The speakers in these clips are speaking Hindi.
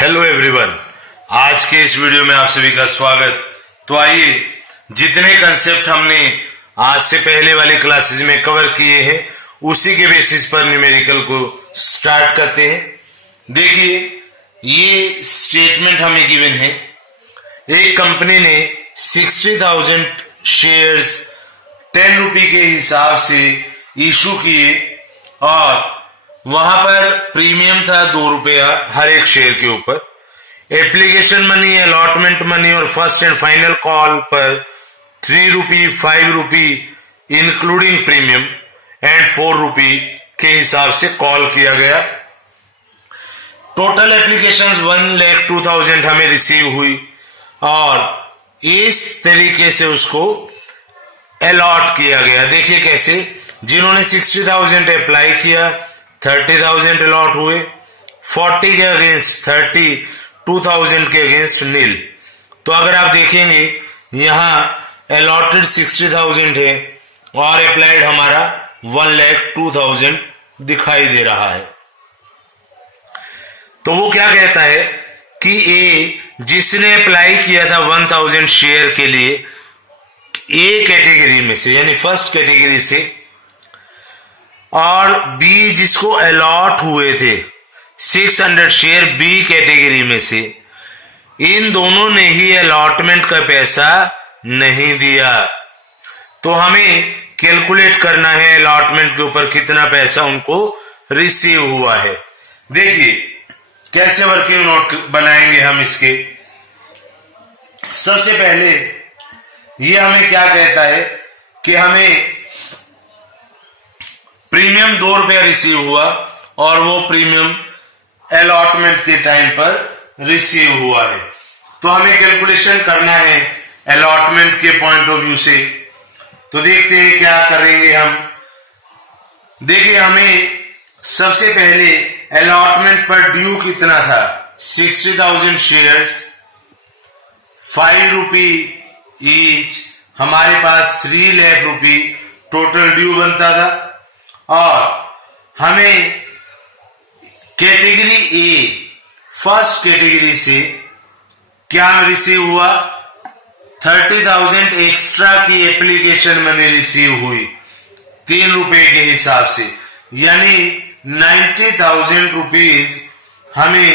हेलो एवरीवन, आज के इस वीडियो में आप सभी का स्वागत। तो आइए, जितने कंसेप्ट हमने आज से पहले वाली क्लासेस में कवर किए हैं उसी के बेसिस पर न्यूमेरिकल को स्टार्ट करते हैं। देखिए, ये स्टेटमेंट हमें गिवन है। एक कंपनी ने 60,000 शेयर्स 10 रुपये के हिसाब से इशू किए और वहां पर प्रीमियम था 2 रुपया हर एक शेयर के ऊपर। एप्लीकेशन मनी, अलॉटमेंट मनी और फर्स्ट एंड फाइनल कॉल पर 3 रुपये, 5 रुपये इंक्लूडिंग प्रीमियम एंड 4 रुपये के हिसाब से कॉल किया गया। टोटल एप्लीकेशंस 1,02,000 हमें रिसीव हुई और इस तरीके से उसको अलॉट किया गया। देखिए कैसे, जिन्होंने 60,000 अप्लाई किया 30,000 अलॉट हुए, 40 के अगेंस्ट 32,000 के अगेंस्ट नील। तो अगर आप देखेंगे यहां अलॉटेड 60,000 है और अप्लाइड हमारा 1,02,000 दिखाई दे रहा है। तो वो क्या कहता है कि ए जिसने अप्लाई किया था 1,000 शेयर के लिए ए कैटेगरी में से यानी फर्स्ट कैटेगरी से, और बी जिसको अलॉट हुए थे 600 शेयर बी कैटेगरी में से, इन दोनों ने ही अलॉटमेंट का पैसा नहीं दिया। तो हमें कैलकुलेट करना है अलॉटमेंट के ऊपर कितना पैसा उनको रिसीव हुआ है। देखिए कैसे वर्किंग नोट बनाएंगे हम इसके। सबसे पहले ये हमें क्या कहता है कि हमें प्रीमियम 2 रुपया रिसीव हुआ और वो प्रीमियम अलॉटमेंट के टाइम पर रिसीव हुआ है। तो हमें कैलकुलेशन करना है अलॉटमेंट के पॉइंट ऑफ व्यू से। तो देखते हैं क्या करेंगे हम। देखिए, हमें सबसे पहले अलॉटमेंट पर ड्यू कितना था, 60,000 शेयर्स 5 रुपये ईच, हमारे पास 3 लाख रुपये टोटल ड्यू बनता था। और हमें कैटेगरी ए फर्स्ट कैटेगरी से क्या रिसीव हुआ, 30,000 एक्स्ट्रा की एप्लीकेशन मनी रिसीव हुई 3 रुपए के हिसाब से, यानी 90,000 रुपीज हमें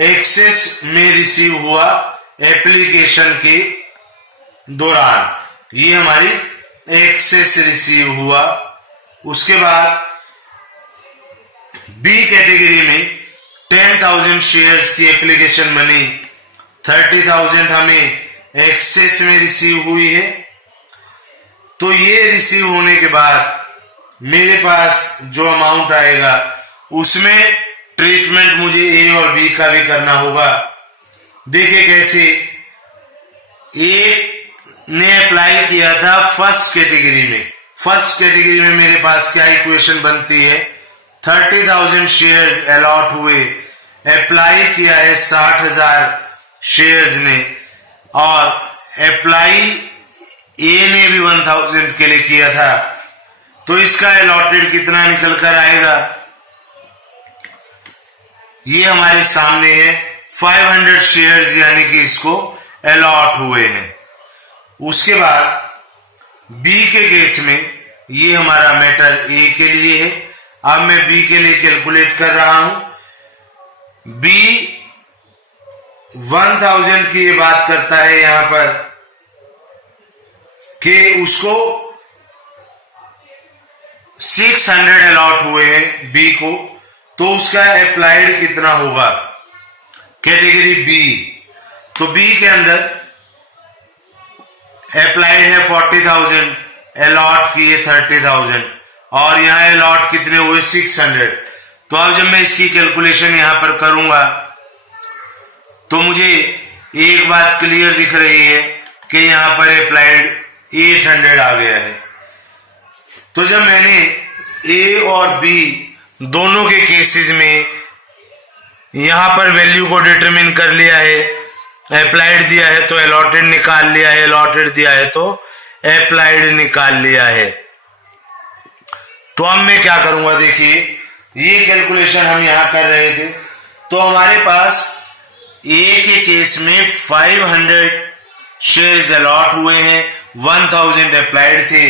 एक्सेस में रिसीव हुआ एप्लीकेशन के दौरान। ये हमारी एक्सेस रिसीव हुआ। उसके बाद बी कैटेगरी में 10,000 शेयर्स की एप्लीकेशन मनी 30,000 हमें एक्सेस में रिसीव हुई है। तो ये रिसीव होने के बाद मेरे पास जो अमाउंट आएगा उसमें ट्रीटमेंट मुझे ए और बी का भी करना होगा। देखिए कैसे, ए ने अप्लाई किया था फर्स्ट कैटेगरी में। फर्स्ट कैटेगरी में मेरे पास क्या इक्वेशन बनती है, 30,000 शेयर्स अलॉट हुए, अप्लाई किया है 60,000 शेयर्स ने, और अप्लाई ए ने भी 1,000 के लिए किया था। तो इसका अलॉटेड कितना निकल कर आएगा, ये हमारे सामने है 500 शेयर्स, यानी कि इसको अलॉट हुए हैं। उसके बाद बी के केस में ये हमारा मैटर ए के लिए है। अब मैं बी के लिए कैलकुलेट कर रहा हूं। बी 1,000 की ये बात करता है यहां पर कि उसको 600 अलॉट हुए हैं बी को, तो उसका अप्लाइड कितना होगा कैटेगरी बी। तो बी के अंदर अप्लाइड है 40,000, अलॉट किए 30,000 और यहां अलॉट कितने हुए 600। तो अब जब मैं इसकी कैलकुलेशन यहां पर करूंगा तो मुझे एक बात क्लियर दिख रही है कि यहां पर अप्लाइड 800 आ गया है। तो जब मैंने ए और बी दोनों के केसेस में यहां पर वैल्यू को डिटरमिन कर लिया है, अप्लाइड दिया है तो अलॉटेड निकाल लिया है, अलॉटेड दिया है तो अप्लाइड निकाल लिया है। तो अब मैं क्या करूंगा, देखिए ये कैलकुलेशन हम यहां कर रहे थे तो हमारे पास ए के केस में 500 शेयर्स अलॉट हुए हैं, 1000 अप्लाइड थे,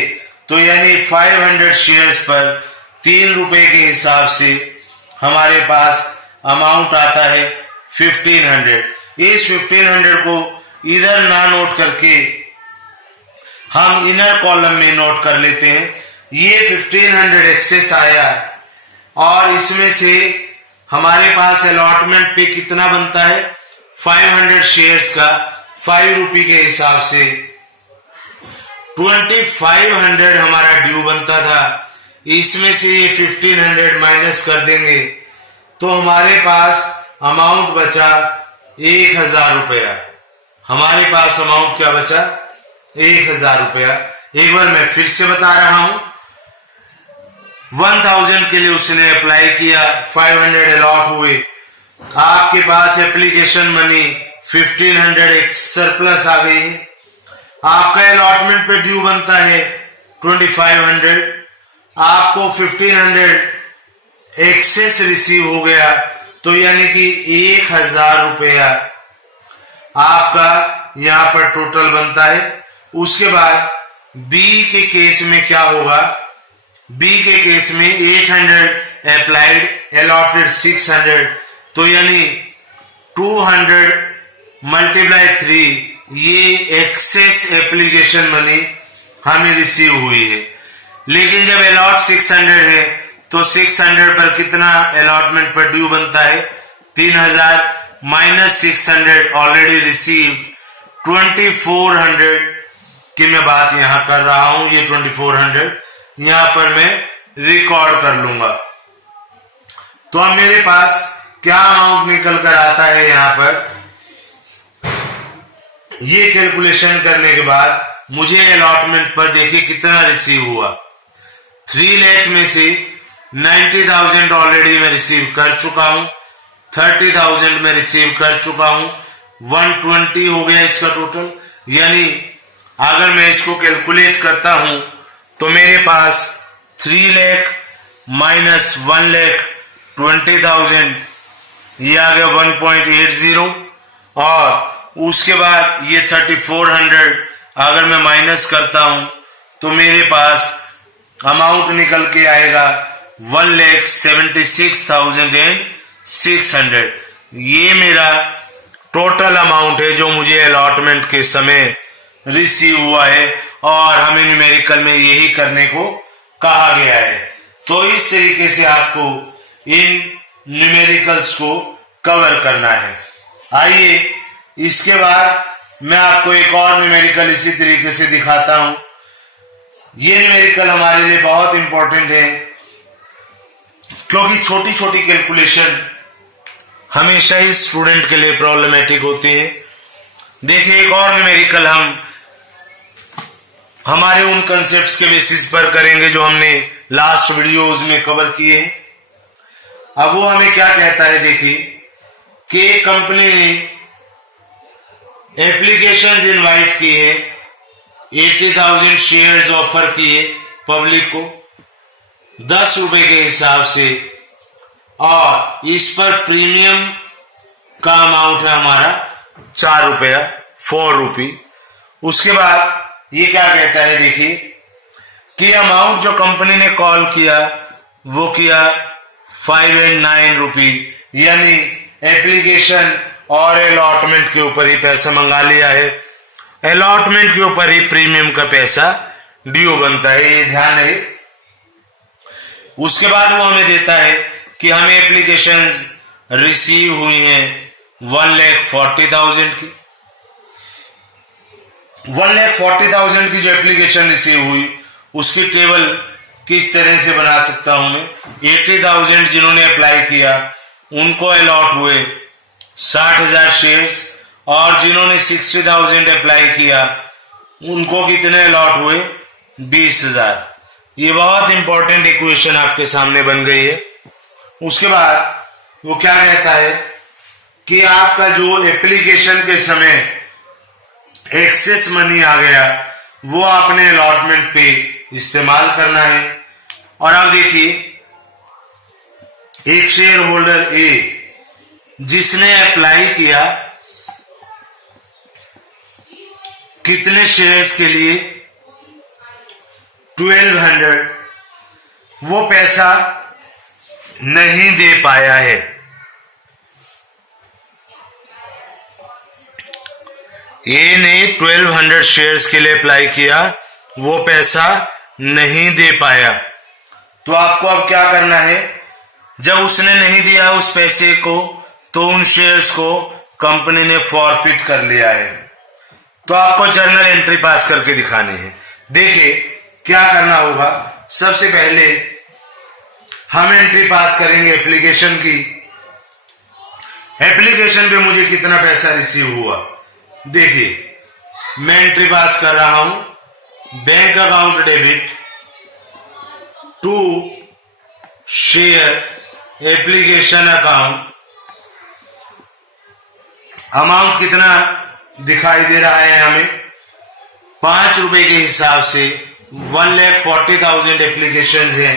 तो यानी 500 शेयर्स पर 3 रुपए के हिसाब से हमारे पास अमाउंट आता है 1500। इस 1500 को इधर ना नोट करके हम इनर कॉलम में नोट कर लेते हैं। ये 1500 एक्सेस आया और इसमें से हमारे पास अलॉटमेंट पे कितना बनता है, 500 शेयर्स का 5 रुपए के हिसाब से 2500 हमारा ड्यू बनता था। इसमें से ये 1500 माइनस कर देंगे तो हमारे पास अमाउंट बचा 1000 रुपया। हमारे पास अमाउंट क्या बचा, 1000 रुपया। एक बार मैं फिर से बता रहा हूं, 1000 के लिए उसने अप्लाई किया, 500 अलॉट हुए, आपके पास एप्लीकेशन मनी 1500 एक सरप्लस आ गई है, आपका अलॉटमेंट पे ड्यू बनता है 2500, आपको 1500 एक्सेस रिसीव हो गया, तो यानी कि 1000 रुपया आपका यहां पर टोटल बनता है। उसके बाद बी के केस में क्या होगा, बी के केस में 800 अप्लाइड, अलॉटेड 600, तो यानी 200 मल्टीप्लाई 3, ये एक्सेस एप्लीकेशन मनी हमें रिसीव हुई है। लेकिन जब अलॉट 600 है तो 600 पर कितना अलॉटमेंट पर ड्यू बनता है, 3000 माइनस 600 ऑलरेडी रिसीव्ड, 2400 की मैं बात यहां कर रहा हूं। ये 2400 यहां पर मैं रिकॉर्ड कर लूंगा। तो अब मेरे पास क्या अमाउंट निकल कर आता है, यहां पर ये कैलकुलेशन करने के बाद मुझे अलॉटमेंट पर देखिए कितना रिसीव हुआ। 3 लाख में से 90,000 ऑलरेडी मैं रिसीव कर चुका हूं, 30,000 में रिसीव कर चुका हूं, 120 हो गया इसका टोटल। यानी अगर मैं इसको कैलकुलेट करता हूं तो मेरे पास 3 लाख माइनस 1,20,000 ये आ गया 1.80, और उसके बाद ये 3400 अगर मैं माइनस करता हूं तो मेरे पास अमाउंट निकल के आएगा 1,76,600। ये मेरा टोटल अमाउंट है जो मुझे अलॉटमेंट के समय रिसीव हुआ है, और हमें न्यूमेरिकल में यही करने को कहा गया है। तो इस तरीके से आपको इन न्यूमेरिकल्स को कवर करना है। आइए इसके बाद मैं आपको एक और न्यूमेरिकल इसी तरीके से दिखाता हूं। ये न्यूमेरिकल हमारे लिए बहुत इंपॉर्टेंट है क्योंकि छोटी छोटी कैलकुलेशन हमेशा ही स्टूडेंट के लिए प्रॉब्लमेटिक होती है। देखिए एक और न्यूमेरिकल हम हमारे उन कंसेप्ट्स के बेसिस पर करेंगे जो हमने लास्ट वीडियोस में कवर किए हैं। अब वो हमें क्या कहता है, देखिए कि एक कंपनी ने एप्लीकेशंस इनवाइट किए, 80,000 शेयर्स ऑफर किए पब्लिक को 10 रुपए के हिसाब से, और इस पर प्रीमियम का अमाउंट है हमारा 4 रुपया, 4 रुपी। उसके बाद ये क्या कहता है, देखिए कि अमाउंट जो कंपनी ने कॉल किया वो किया 5 and 9 रुपी, यानी एप्लीकेशन और अलॉटमेंट के ऊपर ही पैसा मंगा लिया है, अलॉटमेंट के ऊपर ही प्रीमियम का पैसा ड्यू बनता है, ये ध्यान रहे। उसके बाद वो हमें देता है कि हमें एप्लीकेशंस रिसीव हुई हैं 1,40,000 की। 1,40,000 की जो एप्लीकेशन रिसीव हुई उसकी टेबल किस तरह से बना सकता हूं मैं, 80,000 जिन्होंने अप्लाई किया उनको अलॉट हुए 60,000 शेयर्स, और जिन्होंने 60,000 अप्लाई किया उनको कितने अलॉट हुए, 20,000। ये बहुत इंपॉर्टेंट इक्वेशन आपके सामने बन गई है। उसके बाद वो क्या कहता है कि आपका जो एप्लीकेशन के समय एक्सेस मनी आ गया वो आपने अलॉटमेंट पे इस्तेमाल करना है। और अब देखिए एक शेयर होल्डर ए जिसने अप्लाई किया कितने शेयर्स के लिए 1200 वो पैसा नहीं दे पाया है। ए ने 1200 शेयर्स के लिए अप्लाई किया, वो पैसा नहीं दे पाया। तो आपको अब क्या करना है, जब उसने नहीं दिया उस पैसे को तो उन शेयर्स को कंपनी ने फॉरफिट कर लिया है। तो आपको जर्नल एंट्री पास करके दिखानी है। देखिए क्या करना होगा, सबसे पहले हम एंट्री पास करेंगे एप्लीकेशन की। एप्लीकेशन पे मुझे कितना पैसा रिसीव हुआ, देखिए मैं एंट्री पास कर रहा हूं, bank account debit to share application account. Amount कितना दिखाई दे रहा है हमें, 5 रुपए के हिसाब से 1,40,000 एप्लीकेशन हैं,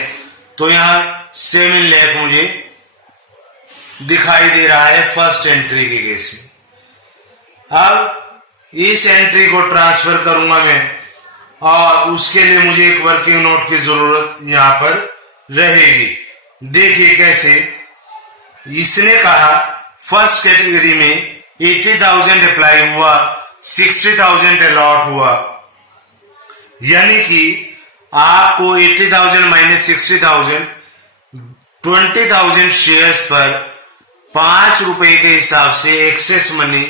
तो यहां 7 लाख मुझे दिखाई दे रहा है फर्स्ट एंट्री के केस में। अब इस एंट्री को ट्रांसफर करूंगा मैं और उसके लिए मुझे एक वर्किंग नोट की जरूरत यहां पर रहेगी। देखिए कैसे, इसने कहा फर्स्ट कैटेगरी में 80,000 अप्लाई हुआ, 60,000 अलॉट हुआ, यानी कि आपको 80,000 माइनस 60,000 20,000 शेयर्स पर 5 रुपए के हिसाब से excess money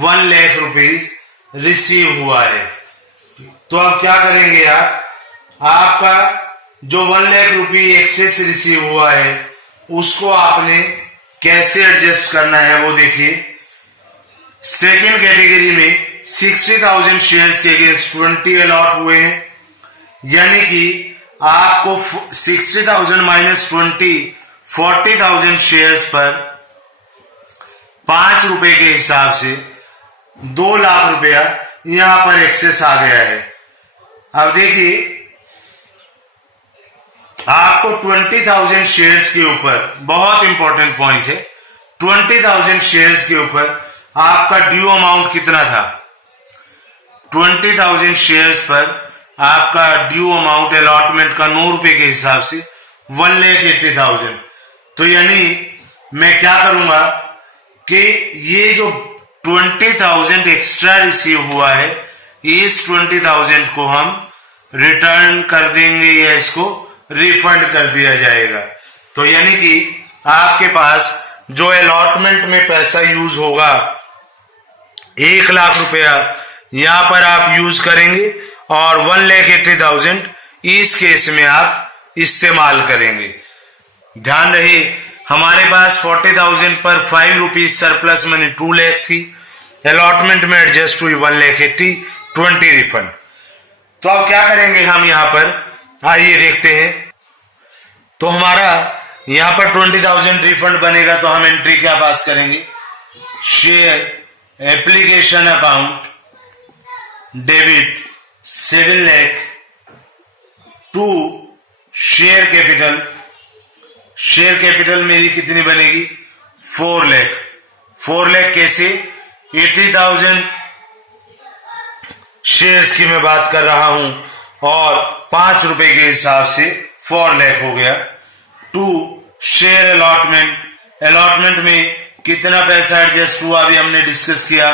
1 lakh rupees receive हुआ है। तो अब क्या करेंगे आपका जो 1 लाख रुपए एक्सेस रिसीव हुआ है उसको आपने कैसे एडजस्ट करना है वो देखिए। सेकेंड कैटेगरी में 60,000 शेयर्स के अगेंस्ट 20 अलॉट हुए हैं, यानी कि आपको 60,000 माइनस 20 40,000 शेयर्स पर 5 रुपए के हिसाब से 2 लाख रुपया यहां पर एक्सेस आ गया है। अब देखिए आपको 20,000 शेयर्स के ऊपर, बहुत इंपॉर्टेंट पॉइंट है, 20,000 शेयर्स के ऊपर आपका ड्यू अमाउंट कितना था। 20,000 शेयर्स पर आपका ड्यू अमाउंट अलॉटमेंट का 9 रुपए के हिसाब से 1,80,000। तो यानी मैं क्या करूंगा कि ये जो 20,000 एक्स्ट्रा रिसीव हुआ है, इस 20,000 को हम रिटर्न कर देंगे या इसको रिफंड कर दिया जाएगा। तो यानी कि आपके पास जो अलॉटमेंट में पैसा यूज होगा 1 लाख रुपया यहां पर आप यूज करेंगे और 1,80,000 इस केस में आप इस्तेमाल करेंगे। ध्यान रहे हमारे पास 40,000 पर 5 रुपीज सरप्लस मनी 2 लाख थी, अलॉटमेंट में एडजस्ट हुई 1,80,000 20 रिफंड। तो अब क्या करेंगे हम यहां पर, आइए देखते हैं। तो हमारा यहां पर 20,000 रिफंड बनेगा, तो हम एंट्री क्या पास करेंगे, share application account debit 7 lakh to share capital. Share capital मेरी कितनी बनेगी, 4 लाख। 4 लाख कैसे, 80,000 शेयर्स की मैं बात कर रहा हूं और 5 रुपए के हिसाब से 4 लाख हो गया। टू शेयर अलॉटमेंट, अलॉटमेंट में कितना पैसा एडजस्ट हुआ अभी हमने डिस्कस किया,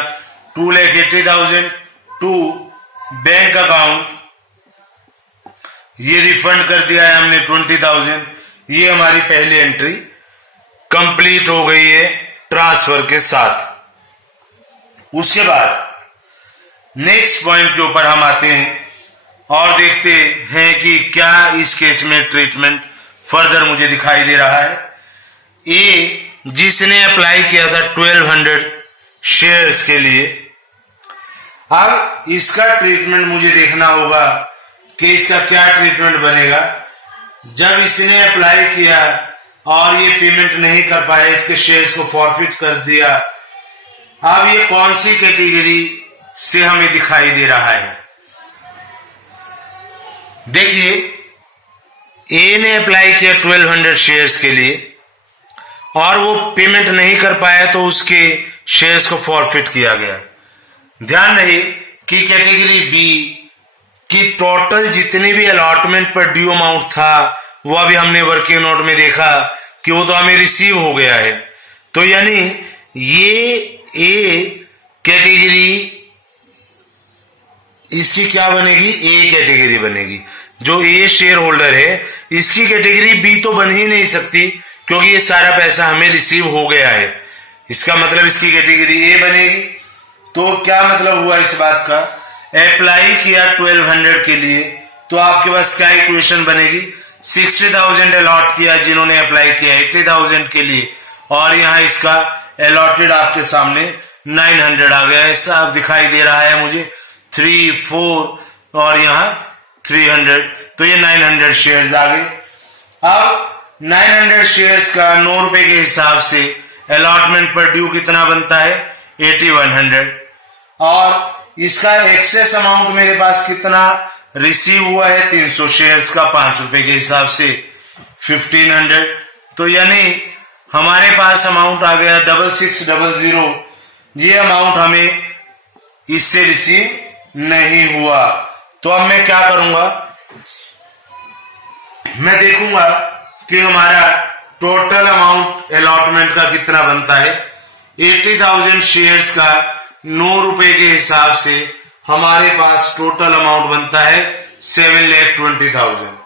2,80,000 टू बैंक अकाउंट, ये रिफंड कर दिया है हमने 20,000। ये हमारी पहली एंट्री कंप्लीट हो गई है ट्रांसफर के साथ। उसके बाद नेक्स्ट पॉइंट के ऊपर हम आते हैं और देखते हैं कि क्या इस केस में ट्रीटमेंट फर्दर मुझे दिखाई दे रहा है। ए जिसने अप्लाई किया था 1200 शेयर्स के लिए, अब इसका ट्रीटमेंट मुझे देखना होगा कि इसका क्या ट्रीटमेंट बनेगा। जब इसने अप्लाई किया और ये पेमेंट नहीं कर पाया, इसके शेयर्स को फॉरफिट कर दिया, अब ये कौन सी कैटेगरी से हमें दिखाई दे रहा है। देखिए ए ने अप्लाई किया 1200 शेयर्स के लिए और वो पेमेंट नहीं कर पाया, तो उसके शेयर्स को फॉरफिट किया गया। ध्यान रहे कि कैटेगरी बी की टोटल जितनी भी अलॉटमेंट पर ड्यू अमाउंट था वो अभी हमने वर्किंग नोट में देखा कि वो तो हमें रिसीव हो गया है। तो यानी ये ए कैटेगरी इसकी क्या बनेगी, ए कैटेगरी बनेगी। जो ए शेयर होल्डर है इसकी कैटेगरी बी तो बन ही नहीं सकती क्योंकि ये सारा पैसा हमें रिसीव हो गया है। इसका मतलब इसकी कैटेगरी ए बनेगी। तो क्या मतलब हुआ इस बात का, अप्लाई किया 1200 के लिए तो आपके पास क्या इक्वेशन बनेगी, 60,000 अलॉट किया जिन्होंने अप्लाई किया 80,000 के लिए, और यहाँ इसका अलॉटेड आपके सामने 900 आ गया। ऐसा दिखाई दे रहा है मुझे 3, 4 और यहाँ 300, तो ये 900 शेयर्स आ गए। अब 900 शेयर्स का 9 रुपए के हिसाब से अलॉटमेंट पर ड्यू कितना बनता है, 8100, और इसका एक्सेस अमाउंट मेरे पास कितना रिसीव हुआ है 300 शेयर्स का 5 रुपए के हिसाब से 1500। तो यानी हमारे पास अमाउंट आ गया 6600। ये अमाउंट हमें इससे रिसीव नहीं हुआ। तो अब मैं क्या करूंगा, मैं देखूंगा कि हमारा टोटल अमाउंट अलॉटमेंट का कितना बनता है। 80,000 शेयर्स का 9 रुपए के हिसाब से हमारे पास टोटल अमाउंट बनता है 7,20,000।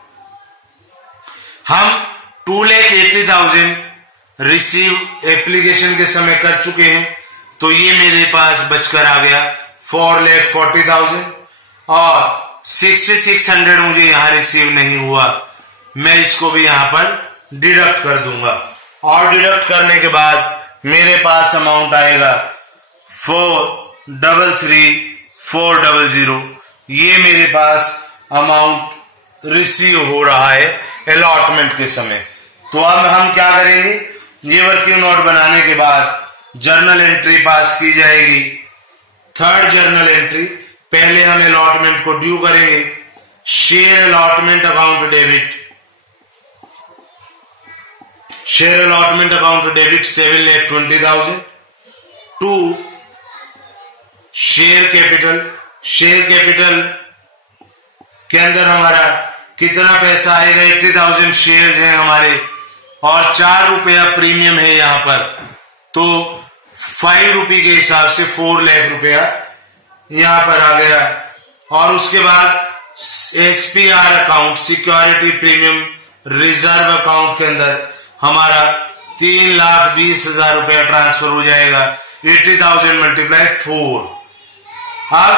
हम 2,80,000 रिसीव एप्लीकेशन के समय कर चुके हैं, तो ये मेरे पास बचकर आ गया 4,40,000 और 6,600 मुझे यहां रिसीव नहीं हुआ। मैं इसको भी यहां पर डिडक्ट कर दूंगा और डिडक्ट करने के बाद मेरे पास अमाउंट आएगा 433,400। ये मेरे पास अमाउंट रिसीव हो रहा है अलॉटमेंट के समय। तो अब हम क्या करेंगे, ये वर्किंग नोट बनाने के बाद जर्नल एंट्री पास की जाएगी। थर्ड जर्नल एंट्री, पहले हम अलॉटमेंट को ड्यू करेंगे। Share allotment account debit, share allotment account debit 7,20,000 to share capital. Share capital के अंदर हमारा कितना पैसा आएगा, 80,000 शेयर्स हैं हमारे और 4 रुपया प्रीमियम है यहां पर, तो 5 रुपये के हिसाब से 4 लाख रुपया यहां पर आ गया। और उसके बाद SPR account, security premium reserve account के अंदर हमारा 3,20,000 रुपया ट्रांसफर हो जाएगा। 80,000 मल्टीप्लाई 4। अब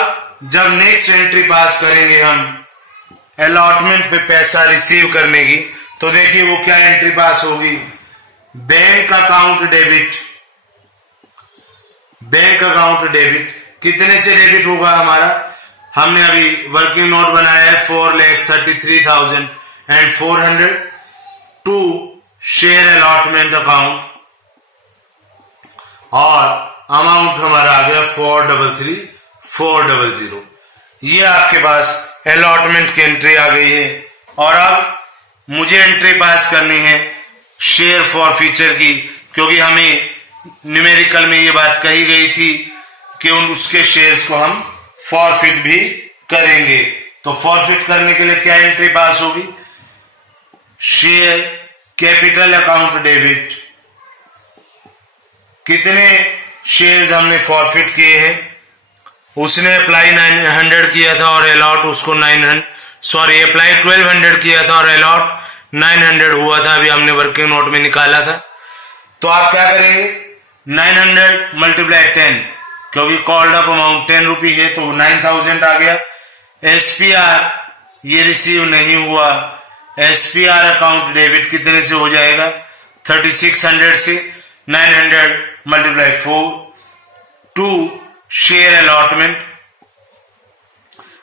जब नेक्स्ट एंट्री पास करेंगे हम अलॉटमेंट पे पैसा रिसीव करने की, तो देखिए वो क्या एंट्री पास होगी, bank account debit. Bank account debit कितने से डेबिट होगा हमारा, हमने अभी वर्किंग नोट बनाया है 4,33,400 टू शेयर अलॉटमेंट अकाउंट, और अमाउंट हमारा आ गया 433,400। ये आपके पास अलॉटमेंट की एंट्री आ गई है। और अब मुझे एंट्री पास करनी है शेयर फॉर फ्यूचर की, क्योंकि हमें न्यूमेरिकल में ये बात कही गई थी कि उसके शेयर्स को हम फॉरफिट भी करेंगे। तो फॉरफिट करने के लिए क्या एंट्री पास होगी, शेयर कैपिटल अकाउंट डेबिट। कितने शेयर्स हमने फॉरफिट किए हैं, उसने अप्लाई 900 किया था और अलॉट उसको अप्लाई 1200 किया था और अलॉट 900 हुआ था, अभी हमने वर्किंग नोट में निकाला था। तो आप क्या करेंगे, 900 मल्टीप्लाई 10, क्योंकि कॉल्ड अप अमाउंट 10 रुपी है तो 9,000 आ गया। SPR ये रिसीव नहीं हुआ, SPR अकाउंट डेबिट कितने से हो जाएगा, 3600 से 900 मल्टीप्लाई 4 टू शेयर अलॉटमेंट।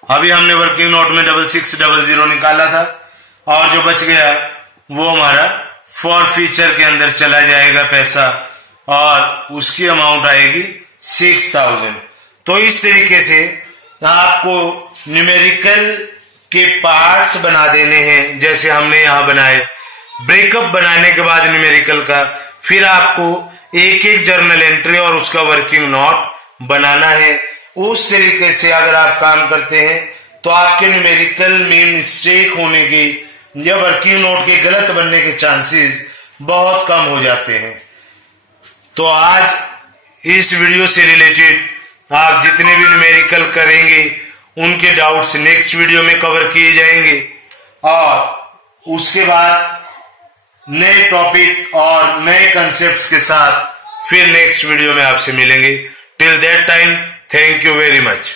अभी हमने वर्किंग नोट में 6600 निकाला था और जो बच गया वो हमारा फॉर फ्यूचर के अंदर चला जाएगा पैसा और उसकी अमाउंट आएगी 6,000। तो इस तरीके से आपको न्यूमेरिकल के पार्ट्स बना देने हैं, जैसे हमने यहां बनाए। ब्रेकअप बनाने के बाद न्यूमेरिकल का फिर आपको एक एक जर्नल एंट्री और उसका वर्किंग नोट बनाना है। उस तरीके से अगर आप काम करते हैं तो आपके न्यूमेरिकल में मिस्टेक होने की या वर्किंग नोट के गलत बनने के चांसेस बहुत कम हो जाते हैं। तो आज इस वीडियो से रिलेटेड आप जितने भी न्यूमेरिकल करेंगे उनके डाउट्स नेक्स्ट वीडियो में कवर किए जाएंगे और उसके बाद नए टॉपिक और नए कंसेप्ट्स के साथ फिर नेक्स्ट वीडियो में आपसे मिलेंगे। Till that time, thank you very much.